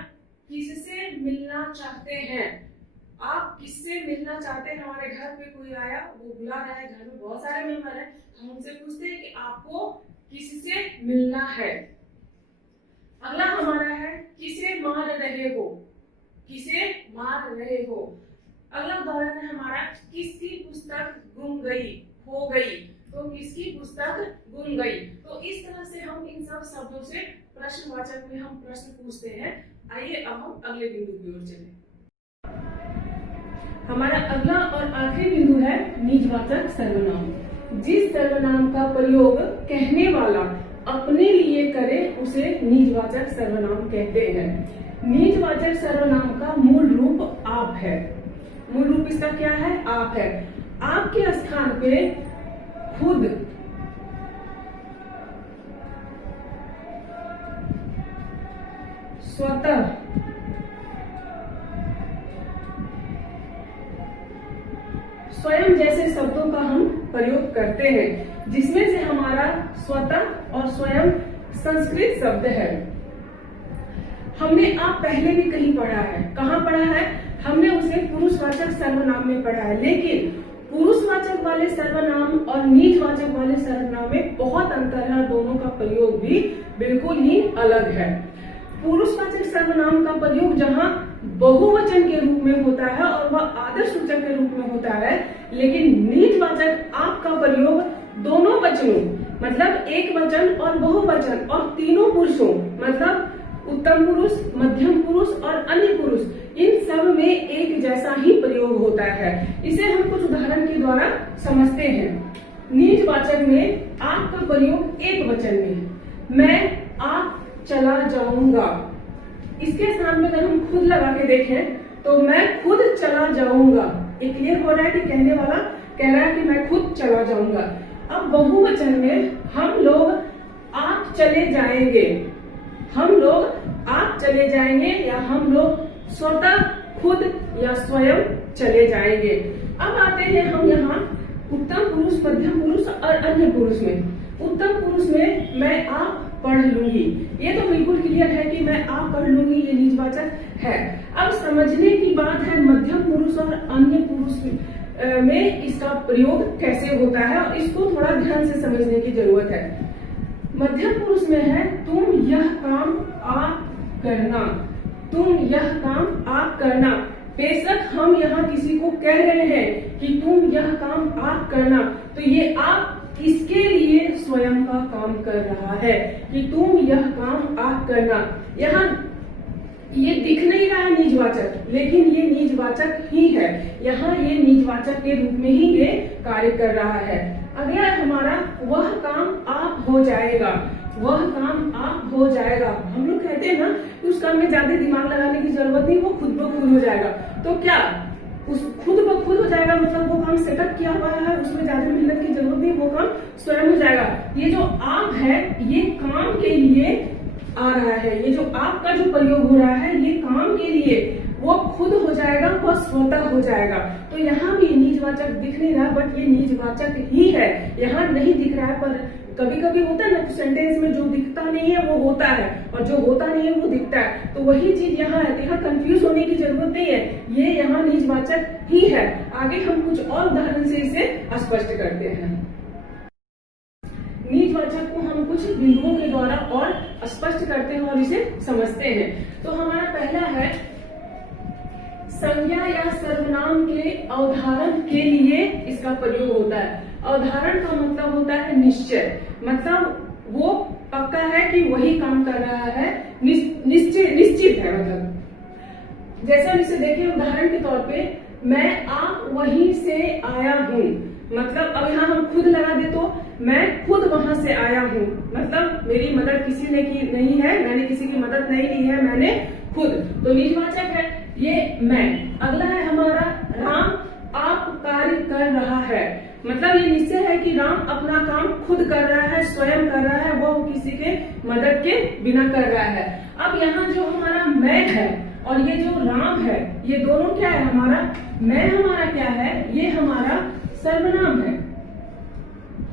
किससे मिलना चाहते हैं। आप किससे मिलना चाहते हैं। हमारे घर पे कोई आया, वो बुला रहा है, घर में बहुत सारे मेंबर हैं, हम उनसे पूछते हैं कि आपको किससे मिलना है। अगला हमारा है, किसे मार रहे हो। किसे मार रहे हो। अगला उदाहरण है हमारा, किसकी पुस्तक गुम गई, खो गई। तो किसकी पुस्तक गुम गई। तो इस तरह से हम इन सब शब्दों से प्रश्नवाचक में हम प्रश्न पूछते हैं। आइए अब हम अगले बिंदु की ओर चलें। हमारा अगला और आखिरी बिंदु है निजवाचक सर्वनाम। जिस सर्वनाम का प्रयोग कहने वाला अपने लिए करे उसे निजवाचक सर्वनाम कहते हैं। निजवाचक सर्वनाम का मूल रूप आप है। मूल रूप इसका क्या है, आप है। आपके स्थान पे खुद, स्वतः, स्वयं जैसे शब्दों का हम प्रयोग करते हैं, जिसमें से हमारा स्वतः और स्वयं संस्कृत शब्द है। हमने आप पहले भी कहीं पढ़ा है, कहाँ पढ़ा है, हमने उसे पुरुषवाचक सर्वनाम में पढ़ा है। लेकिन पुरुषवाचक वाले सर्वनाम और निजवाचक वाले सर्वनाम में बहुत अंतर है, दोनों का प्रयोग भी बिल्कुल ही अलग है। पुरुषवाचक सर्वनाम का प्रयोग जहाँ बहुवचन के रूप में होता है और वह आदर्श सूचक के रूप में होता है, लेकिन निजवाचक आप का प्रयोग दोनों वचनों, मतलब एक वचन और बहुवचन और तीनों पुरुषों, मतलब उत्तम पुरुष, मध्यम पुरुष और अन्य पुरुष, इन सब में एक जैसा ही प्रयोग होता है। इसे हम कुछ उदाहरण के द्वारा समझते हैं। निजवाचक में आप का प्रयोग एक वचन में, मैं आप चला जाऊंगा। इसके स्थान में अगर हम खुद लगा के देखें तो मैं खुद चला जाऊंगा। एक क्लियर हो रहा है कि कहने वाला कह रहा है कि मैं खुद चला जाऊंगा। अब बहुवचन में हम लोग आप चले जाएंगे, हम लोग आप चले जाएंगे या हम लोग स्वतः खुद या स्वयं चले जाएंगे। अब आते हैं हम यहाँ उत्तम पुरुष, मध्यम पुरुष और अन्य पुरुष में। उत्तम पुरुष में मैं आप पढ़ लूंगी, ये तो बिल्कुल क्लियर है कि मैं आप पढ़ लूंगी, ये निजवाचक है। अब समझने की बात है मध्यम पुरुष और अन्य पुरुष में इसका प्रयोग कैसे होता है, और इसको थोड़ा ध्यान से समझने की जरूरत है। मध्यम पुरुष में है तुम यह काम आप करना, तुम यह काम आप करना। बेशक हम यहाँ किसी को कह रहे हैं कि तुम यह काम आप करना, तो ये आप इसके लिए स्वयं का काम कर रहा है कि तुम यह काम आप करना। यहाँ ये दिख नहीं रहा है निजवाचक, लेकिन ये निजवाचक ही है। यहाँ ये निजवाचक के रूप में ही ये कार्य कर रहा है। अगला है हमारा वह काम आप हो जाएगा, वह काम आप हो जाएगा। हम लोग कहते हैं ना कि उस काम में ज्यादा दिमाग लगाने की जरूरत नहीं, वो खुद ब खुद हो जाएगा। तो क्या उस खुद ब खुद हो जाएगा, मतलब वो काम सेटअप किया हुआ है, उसमें ज्यादा मेहनत की जरूरत नहीं, वो काम स्वयं हो जाएगा। ये जो आप है ये काम के लिए आ रहा है, ये जो आपका जो प्रयोग हो रहा है ये काम के लिए, वो खुद हो जाएगा, वो स्वतः हो जाएगा। तो यहाँ भी निजवाचक दिख नहीं रहा, बट ये निजवाचक ही है, यहाँ नहीं दिख रहा है। पर कभी कभी होता है ना सेंटेंस में जो दिखता नहीं है वो होता है, और जो होता नहीं है वो दिखता है। तो वही चीज यहाँ है, यहाँ कंफ्यूज होने की जरूरत नहीं है, ये यहाँ निजवाचक ही है। आगे हम कुछ और उदाहरण से इसे स्पष्ट करते हैं। निजवाचक को हम कुछ बिंदुओं के द्वारा और स्पष्ट करते हैं और इसे समझते हैं। तो हमारा पहला है संज्ञा या सर्वनाम के अवधारण के लिए इसका प्रयोग होता है। अवधारण का मतलब होता है निश्चय, मतलब वो पक्का है कि वही काम कर रहा है, निश्चित है। मतलब जैसा इसे देखिए उदाहरण के तौर पे, मैं आप वहीं से आया हूँ, मतलब अब यहाँ हम खुद लगा दे तो मैं खुद वहां से आया हूँ, मतलब मेरी मदद किसी ने की नहीं है, मैंने किसी की मदद नहीं ली है, मैंने खुद। तो निजवाचक है ये मैं। अगला है हमारा राम आप कार्य कर रहा है, मतलब ये निश्चय है कि राम अपना काम खुद कर रहा है, स्वयं कर रहा है, वो किसी के मदद के बिना कर रहा है। अब यहाँ जो हमारा मैं है और ये जो राम है, ये दोनों क्या है हमारा, मैं हमारा क्या है, ये हमारा सर्वनाम है,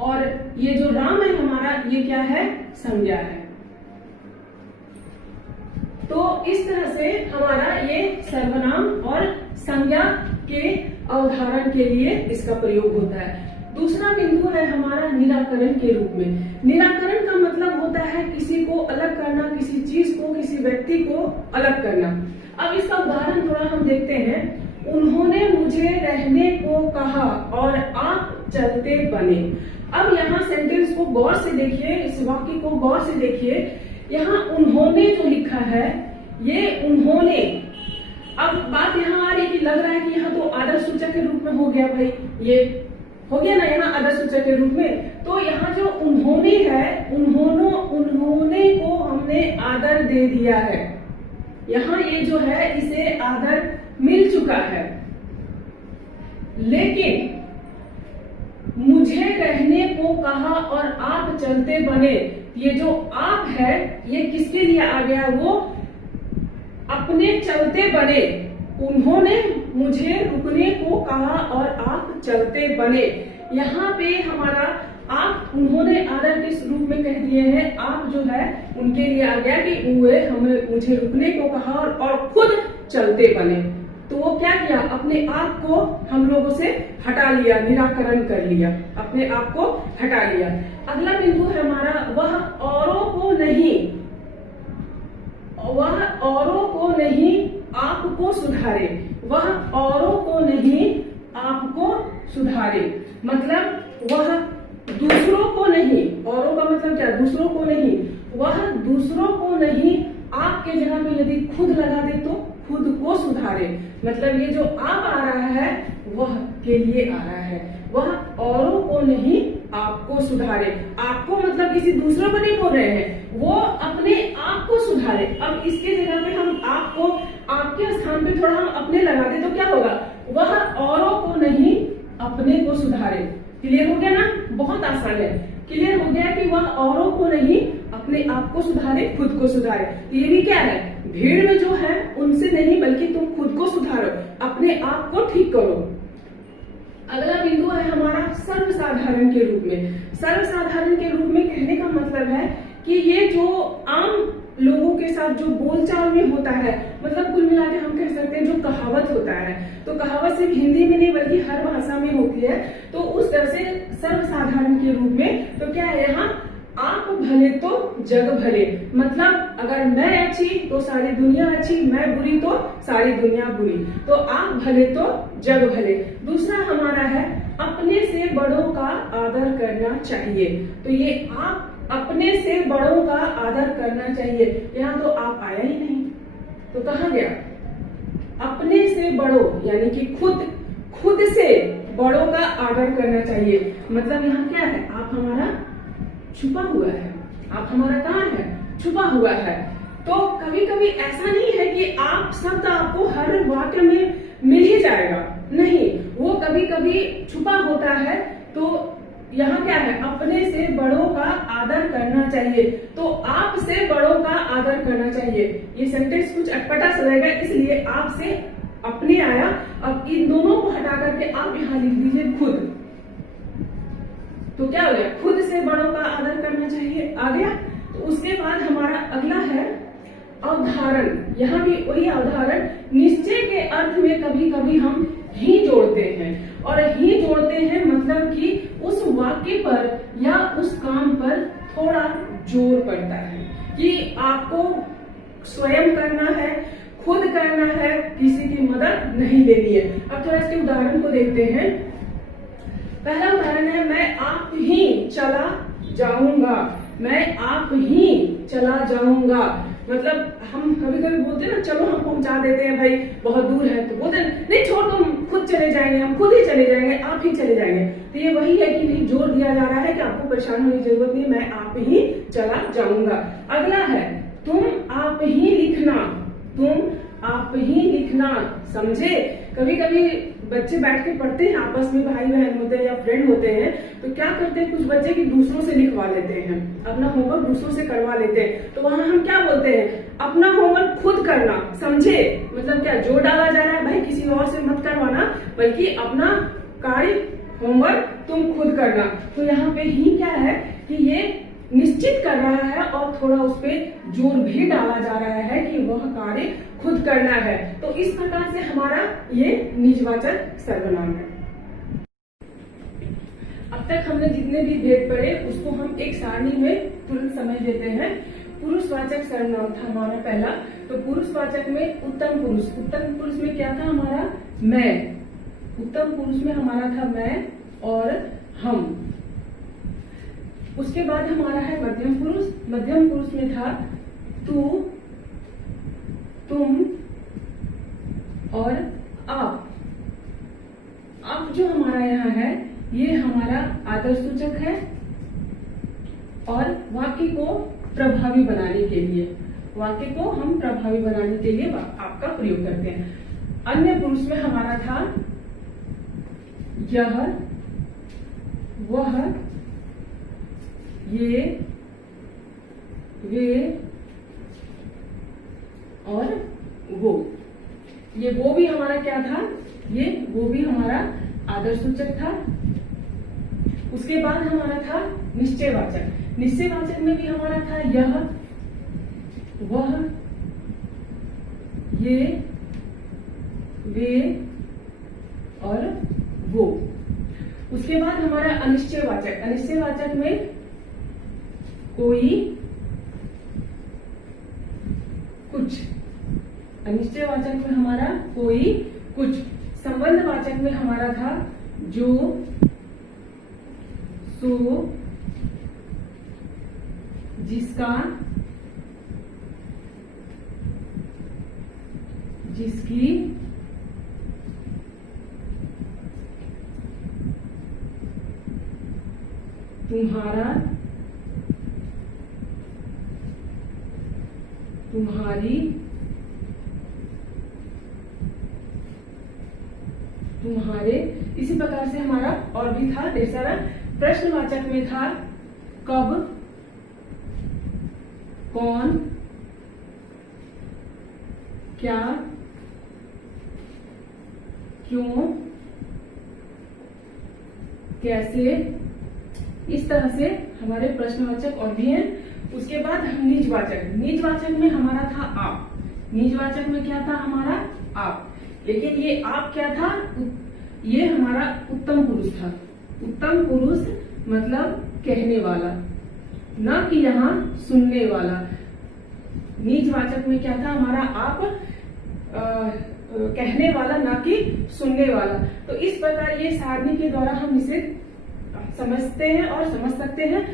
और ये जो राम है हमारा ये क्या है, संज्ञा है। तो इस तरह से हमारा ये सर्वनाम और संज्ञा के अवधारण के लिए इसका प्रयोग होता है। दूसरा बिंदु है हमारा निराकरण के रूप में। निराकरण का मतलब होता है किसी को अलग करना, किसी चीज को, किसी व्यक्ति को अलग करना। अब इसका उदाहरण थोड़ा हम देखते हैं। उन्होंने मुझे रहने को कहा और आप चलते बने। अब यहाँ सेंटेंस को गौर से देखिए, इस वाक्य को गौर से देखिए। यहाँ उन्होंने जो लिखा है ये उन्होंने, अब बात यहाँ आ रही है कि लग रहा है कि यहाँ तो आदर्श सूचक के रूप में हो गया, भाई ये हो गया ना यहाँ आदर्श सूचक के रूप में। तो यहाँ जो उन्होंने है, उन्होंने को हमने आदर दे दिया है, यहाँ ये जो है इसे आदर मिल चुका है। लेकिन मुझे रहने को कहा और आप चलते बने, ये जो आप है ये किसके लिए आ गया, वो अपने चलते बने। उन्होंने मुझे रुकने को कहा और आप चलते बने। यहाँ पे हमारा आप, उन्होंने आदर किस रूप में कह दिए हैं, आप जो है उनके लिए आ गया कि मुझे रुकने को कहा और खुद चलते बने। तो वो क्या किया, अपने आप को हम लोगों से हटा लिया, निराकरण कर लिया, अपने आप को हटा लिया। अगला बिंदु है हमारा वह औरों को नहीं, वह औरों को नहीं आपको सुधारे, वह औरों को नहीं आपको सुधारे, मतलब वह दूसरों को नहीं, औरों का मतलब क्या, दूसरों को नहीं, वह दूसरों को नहीं आपके जगह पे यदि खुद लगा दे तो खुद को सुधारे, मतलब ये जो आप आ रहा है वह के लिए आ रहा है, वह औरों को नहीं आपको सुधारे। आपको मतलब किसी दूसरों को नहीं बोल रहे हैं, वो अपने आप को सुधारे। अब इसके जगह पे हम आपको, आपके स्थान पे थोड़ा हम अपने लगा दे तो क्या होगा, वह औरों को नहीं अपने को सुधारे। क्लियर हो गया ना, बहुत आसान है। क्लियर हो गया कि वह औरों को नहीं अपने आप को सुधारे, खुद को सुधारे। ये भी क्या है, भीड़ में जो है उनसे नहीं बल्कि तुम खुद को सुधारो, अपने आप को ठीक करो। अगला बिंदु है हमारा सर्वसाधारण के रूप में। सर्वसाधारण के रूप में कहने का मतलब है कि ये जो आम लोगों के साथ जो बोलचाल में होता है, मतलब कुल मिला के हम कह सकते हैं जो कहावत होता है, तो कहावत सिर्फ हिंदी में नहीं बल्कि हर भाषा में होती है। तो उस तरह से सर्वसाधारण के रूप में तो क्या है यहाँ, आप भले तो जग भले, मतलब अगर मैं अच्छी तो सारी दुनिया अच्छी, मैं बुरी तो सारी दुनिया बुरी, तो आप भले तो जग भले। दूसरा हमारा है अपने से बड़ों का आदर करना चाहिए। तो ये आप अपने से बड़ों का आदर करना चाहिए, यहाँ तो आप आया ही नहीं, तो कहाँ गया, अपने से बड़ों यानी कि खुद से बड़ों का आदर करना चाहिए। मतलब यहाँ क्या है, आप हमारा छुपा हुआ है, आप हमारा कहाँ है, छुपा हुआ है। तो कभी कभी ऐसा नहीं है कि आप शब्द आपको हर वाक्य में मिल ही जाएगा, नहीं, वो कभी कभी छुपा होता है। तो यहाँ क्या है, अपने से बड़ों का आदर करना चाहिए, तो आप से बड़ों का आदर करना चाहिए। ये सेंटेंस कुछ अटपटा सा रहेगा, इसलिए आप से अपने आया। अब इन दोनों को हटा करके आप यहाँ लिख दीजिए खुद, तो क्या हो गया, खुद से बड़ों का आदर करना चाहिए, आ गया। तो उसके बाद हमारा अगला है अवधारण। यहाँ भी वही अवधारण, निश्चय के अर्थ में कभी कभी हम ही जोड़ते हैं, और ही जोड़ते हैं मतलब कि उस वाक्य पर या उस काम पर थोड़ा जोर पड़ता है कि आपको स्वयं करना है, खुद करना है, किसी की मदद नहीं लेनी है। अब थोड़ा इसके उदाहरण को देखते हैं। पहला उदाहरण है, मैं आप ही चला जाऊंगा, मैं आप ही चला जाऊंगा। मतलब हम कभी कभी बोलते हैं ना, चलो हम पहुंचा देते हैं भाई, बहुत दूर है, तो बोलते हैं नहीं छोड़, तुम खुद चले जाएंगे, हम खुद ही चले जाएंगे, आप ही चले जाएंगे। तो ये वही है कि नहीं, जोर दिया जा रहा है कि आपको परेशान होने की जरूरत नहीं, मैं आप ही चला जाऊंगा। अगला है, तुम आप ही लिखना, तुम आप ही लिखना, समझे। कभी कभी बच्चे बैठ के पढ़ते हैं, आपस में भाई बहन होते हैं या फ्रेंड होते हैं, तो क्या करते हैं कुछ बच्चे कि दूसरों से लिखवा लेते हैं, अपना होमवर्क दूसरों से करवा लेते हैं। तो वहां हम क्या बोलते हैं, अपना होमवर्क खुद करना, समझे। मतलब क्या जोर डाला जा रहा है, भाई किसी और से मत करवाना, बल्कि अपना कार्य होमवर्क तुम खुद करना। तो यहाँ पे ही क्या है कि ये निश्चित कर रहा है और थोड़ा उस पर जोर भी डाला जा रहा है कि वह कार्य खुद करना है। तो इस प्रकार से हमारा ये निजवाचक सर्वनाम है। अब तक हमने जितने भी भेद पढ़े उसको हम एक सारणी में तुरंत समझ लेते हैं। पुरुषवाचक सर्वनाम था हमारा पहला, तो पुरुषवाचक में उत्तम पुरुष, उत्तम पुरुष में क्या था हमारा, मैं, उत्तम पुरुष में हमारा था मैं और हम। उसके बाद हमारा है मध्यम पुरुष, मध्यम पुरुष में था तू, तुम और आप। अब जो हमारा यहाँ है ये हमारा आदर सूचक है और वाक्य को प्रभावी बनाने के लिए, वाक्य को हम प्रभावी बनाने के लिए आपका प्रयोग करते हैं। अन्य पुरुष में हमारा था यह, वह, ये, वे और वो। ये वो भी हमारा क्या था, ये वो भी हमारा आदर सूचक था। उसके बाद हमारा था निश्चयवाचक, निश्चयवाचक में भी हमारा था यह, वह, ये, वे और वो। उसके बाद हमारा अनिश्चयवाचक, अनिश्चयवाचक में कोई, कुछ, अनिश्चयवाचक में हमारा कोई, कुछ। संबंधवाचक में हमारा था जो, सो, जिसका, जिसकी तुम्हारा, तुम्हारी, तुम्हारे। इसी प्रकार से हमारा और भी था ढेर सारा। प्रश्नवाचक में था कब, कौन, क्या, क्यों, कैसे। इस तरह से हमारे प्रश्नवाचक और भी हैं। उसके बाद हम निजवाचक। निजवाचक में हमारा था आप। निजवाचक में क्या था हमारा? आप। लेकिन ये आप क्या था? ये हमारा उत्तम पुरुष था। उत्तम पुरुष मतलब कहने वाला, न कि यहाँ सुनने वाला। निजवाचक में क्या था हमारा? आप कहने वाला, ना कि सुनने वाला। तो इस प्रकार ये सारणी के द्वारा हम इसे समझते हैं और समझ सकते हैं।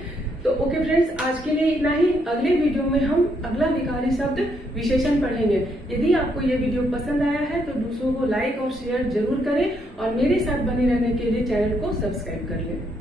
तो ओके फ्रेंड्स, आज के लिए इतना ही। अगले वीडियो में हम अगला विकारी शब्द विशेषण पढ़ेंगे। यदि आपको ये वीडियो पसंद आया है तो दूसरों को लाइक और शेयर जरूर करें और मेरे साथ बने रहने के लिए चैनल को सब्सक्राइब कर लें।